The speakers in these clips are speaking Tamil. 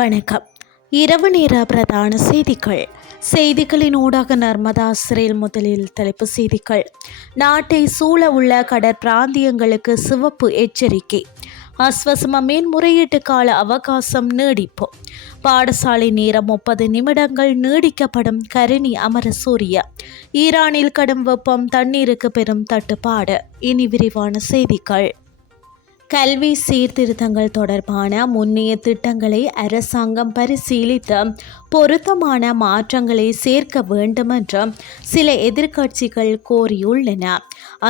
வணக்கம். இரவு நேர பிரதான செய்திகள். செய்திகளின் ஊடாக நர்மதா சிறையில். முதலில் தலைப்பு செய்திகள். நாட்டை சூழ உள்ள கடற்பிராந்தியங்களுக்கு சிவப்பு எச்சரிக்கை. அஸ்வசம மேன்முறையீட்டு கால அவகாசம் நீடிப்பு. பாடசாலை நேரம் 30 நிமிடங்கள் நீடிக்கப்படும். கருணி அமரசூரிய. ஈரானில் கடும் வெப்பம், தண்ணீருக்கு பெரும் தட்டுப்பாடு. இனி விரிவான செய்திகள். கல்வி சீர்திருத்தங்கள் தொடர்பான முன்னைய திட்டங்களை அரசாங்கம் பரிசீலித்து பொருத்தமான மாற்றங்களை சேர்க்க வேண்டும் என்று சில எதிர்க்கட்சிகள் கோரியுள்ளன.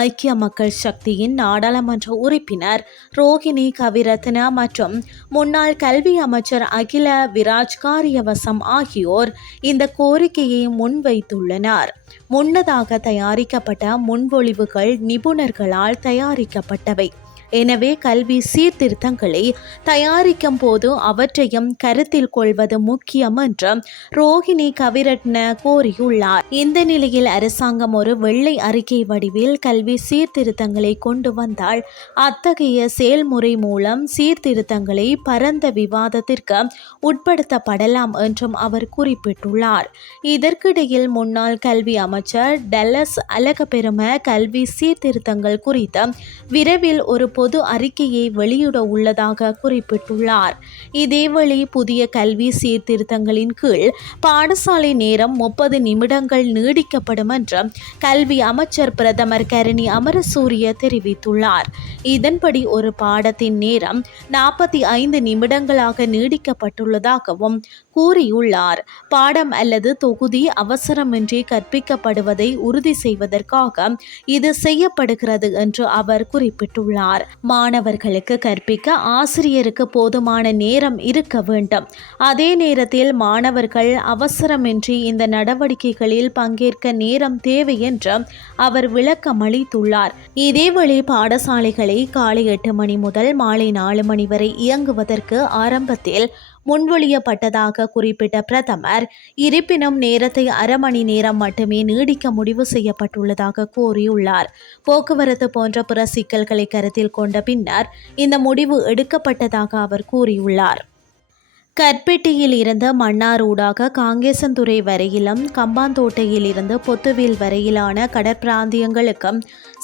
ஐக்கிய மக்கள் சக்தியின் நாடாளுமன்ற உறுப்பினர் ரோஹிணி கவிரத்ன மற்றும் முன்னாள் கல்வி அமைச்சர் அகில விராஜ் காரியவசம் ஆகியோர் இந்த கோரிக்கையை முன்வைத்துள்ளனர். முன்னதாக தயாரிக்கப்பட்ட முன்மொழிவுகள் நிபுணர்களால் தயாரிக்கப்பட்டவை. எனவே கல்வி சீர்திருத்தங்களை தயாரிக்கும் போது அவற்றையும் கருத்தில் கொள்வது முக்கியம் என்று ரோஹிணி கவிரட்ன கோரியுள்ளார். இந்த நிலையில் அரசாங்கம் ஒரு வெள்ளை அறிக்கை வடிவில் கல்வி சீர்திருத்தங்களை கொண்டு வந்தால் அத்தகைய செயல்முறை மூலம் சீர்திருத்தங்களை பரந்த விவாதத்திற்கு உட்படுத்தப்படலாம் என்றும் அவர் குறிப்பிட்டுள்ளார். இதற்கிடையில் முன்னாள் கல்வி அமைச்சர் டல்லஸ் அலகபெரும கல்வி சீர்திருத்தங்கள் குறித்து விரைவில் ஒரு பொது அறிக்கையை வெளியிட உள்ளதாக குறிப்பிட்டுள்ளார். இதேவேளை புதிய கல்வி சீர்திருத்தங்களின் கீழ் பாடசாலை நேரம் 30 நிமிடங்கள் நீடிக்கப்படும் என்று கல்வி அமைச்சர் பிரதமர் கருணி அமரசூரிய தெரிவித்துள்ளார். இதன்படி ஒரு பாடத்தின் நேரம் 45 நிமிடங்களாக நீடிக்கப்பட்டுள்ளதாகவும் கூறியுள்ளார். பாடம் அல்லது தொகுதி அவசரமின்றி கற்பிக்கப்படுவதை உறுதி செய்வதற்காக இது செய்யப்படுகிறது என்று அவர் குறிப்பிட்டுள்ளார். மாணவர்களுக்கு கற்பிக்க ஆசிரியருக்கு போதுமான நேரம் இருக்க வேண்டும். அதே நேரத்தில் மாணவர்கள் அவசரமின்றி இந்த நடவடிக்கைகளில் பங்கேற்க நேரம் தேவை என்று அவர் விளக்கமளித்துள்ளார். இதேவேளை பாடசாலைகளை காலை 8 மணி முதல் மாலை 4 மணி வரை இயங்குவதற்கு ஆரம்பத்தில் முன்மொழியப்பட்டதாக குறிப்பிட்ட பிரதமர், இருப்பினும் நேரத்தை அரை மணி நேரம் மட்டுமே நீடிக்க முடிவு செய்யப்பட்டுள்ளதாக கூறியுள்ளார். போக்குவரத்து போன்ற பிற சிக்கல்களை கருத்தில் கொண்ட பின்னர் இந்த முடிவு எடுக்கப்பட்டதாக அவர் கூறியுள்ளார். கற்பிட்டியில் இருந்து மன்னார் ஊடாக காங்கேசன்துறை வரையிலும் கம்பாந்தோட்டையில் இருந்து பொத்துவில் வரையிலான கடற்பிராந்தியங்களுக்கு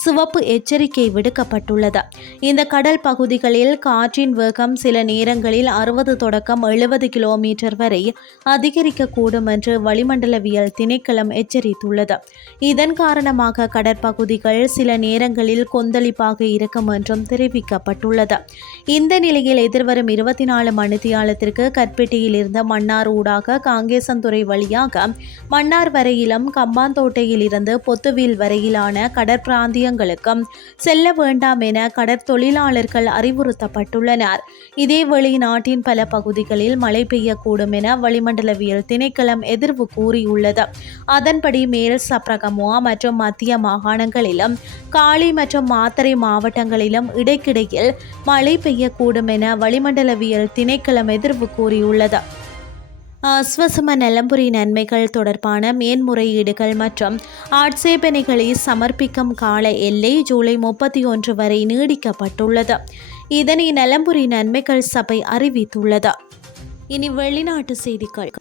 சிவப்பு எச்சரிக்கை விடுக்கப்பட்டுள்ளது. இந்த கடல் பகுதிகளில் காற்றின் வேகம் சில நேரங்களில் 60 தொடக்கம் 70 கிலோமீட்டர் வரை அதிகரிக்கக்கூடும் என்று வளிமண்டலவியல் திணைக்களம் எச்சரித்துள்ளது. இதன் காரணமாக கடற்பகுதிகள் சில நேரங்களில் கொந்தளிப்பாக இருக்கும் என்றும் தெரிவிக்கப்பட்டுள்ளது. இந்த நிலையில் எதிர்வரும் 24 மணித்தியாலத்திற்கு கற்பிட்டியில் இருந்த மன்னார் ஊடாக காங்கேசன்துறை வழியாக மன்னார் வரையிலும் கம்பாந்தோட்டையில் இருந்து பொத்துவில் வரையிலான கடற்பிராந்தியங்களுக்கும் செல்ல வேண்டாம் என கடற்தொழிலாளர்கள் அறிவுறுத்தப்பட்டுள்ளனர். இதேவேளை நாட்டின் பல பகுதிகளில் மழை பெய்யக்கூடும் என வளிமண்டலவியல் திணைக்களம் எதிர்வு கூறியுள்ளது. அதன்படி மேல் சப்ரகமுவா மற்றும் மத்திய மாகாணங்களிலும் காலி மற்றும் மாத்தறை மாவட்டங்களிலும் இடைக்கிடையில் மழை பெய்யக்கூடும் என வளிமண்டலவியல் திணைக்களம் எதிர்வு கூறியுள்ளது. அஸ்வசம நலம்புரி நன்மைகள் தொடர்பான மேன்முறையீடுகள் மற்றும் ஆட்சேபனைகளை சமர்ப்பிக்கும் கால எல்லை ஜூலை 31 வரை நீடிக்கப்பட்டுள்ளது. இதனை நலம்புரி நன்மைகள் சபை அறிவித்துள்ளது. இனி வெளிநாட்டு செய்திகள்.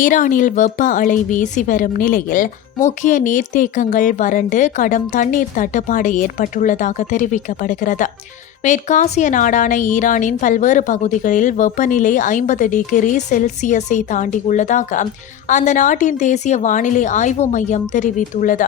ஈரானில் வெப்ப அலை வீசி வரும் நிலையில் முக்கிய நீர்த்தேக்கங்கள் வறண்டு கடும் தண்ணீர் தட்டுப்பாடு ஏற்பட்டுள்ளதாக தெரிவிக்கப்படுகிறது. மேற்காசிய நாடான ஈரானின் பல்வேறு பகுதிகளில் வெப்பநிலை 50 டிகிரி செல்சியஸை தாண்டியுள்ளதாக அந்த நாட்டின் தேசிய வானிலை ஆய்வு மையம் தெரிவித்துள்ளது.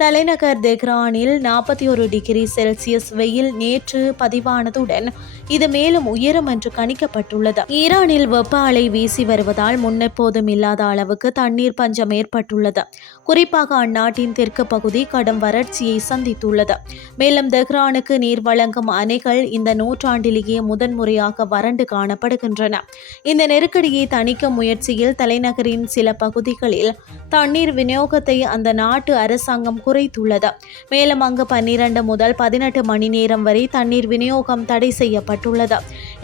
தலைநகர் தெஹ்ரானில் 41 டிகிரி செல்சியஸ் வெயில் நேற்று பதிவானதுடன் இது மேலும் உயரும் என்று கணிக்கப்பட்டுள்ளது. ஈரானில் வெப்ப அலை வீசி வருவதால் முன்னெப்போதும் இல்லாத அளவுக்கு தண்ணீர் பஞ்சம் ஏற்பட்டுள்ளது. குறிப்பாக அந்நாட்டின் தெற்கு பகுதி கடும் வறட்சியை சந்தித்துள்ளது. மேலும் தெஹ்ரானுக்கு நீர் வழங்கும் அணைகள் இந்த நூற்றாண்டிலேயே முதன்முறையாக வறண்டு காணப்படுகின்றன. இந்த நெருக்கடியை தணிக்கும் முயற்சியில் தலைநகரின் சில பகுதிகளில் தண்ணீர் விநியோகத்தை அந்த நாட்டு அரசாங்கம் குறைத்துள்ளது. மேலும் அங்கு 12 முதல் 18 மணி நேரம் வரை தண்ணீர் விநியோகம் தடை செய்யப்பட்டுள்ளது.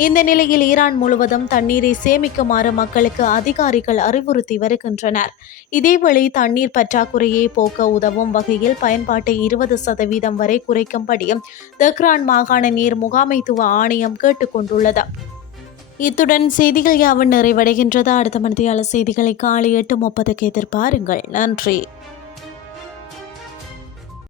இந்த நிலையில் ஈரான் முழுவதும் தண்ணீரை சேமிக்குமாறு மக்களுக்கு அதிகாரிகள் அறிவுறுத்தி வருகின்றனர். இதேவேளை தண்ணீர் பற்றாக்குறையை போக்க உதவும் வகையில் பயன்பாட்டை 20% வரை குறைக்கும்படி தெஹ்ரான் மாகாண நீர் முகாமைத்துவ ஆணையம் கேட்டுக்கொண்டுள்ளது. இத்துடன் செய்திகள் யாவும் நிறைவடைகின்றது. அடுத்த மணித்தியால செய்திகளை காலை 8:30க்கு எதிர்பாருங்கள். நன்றி.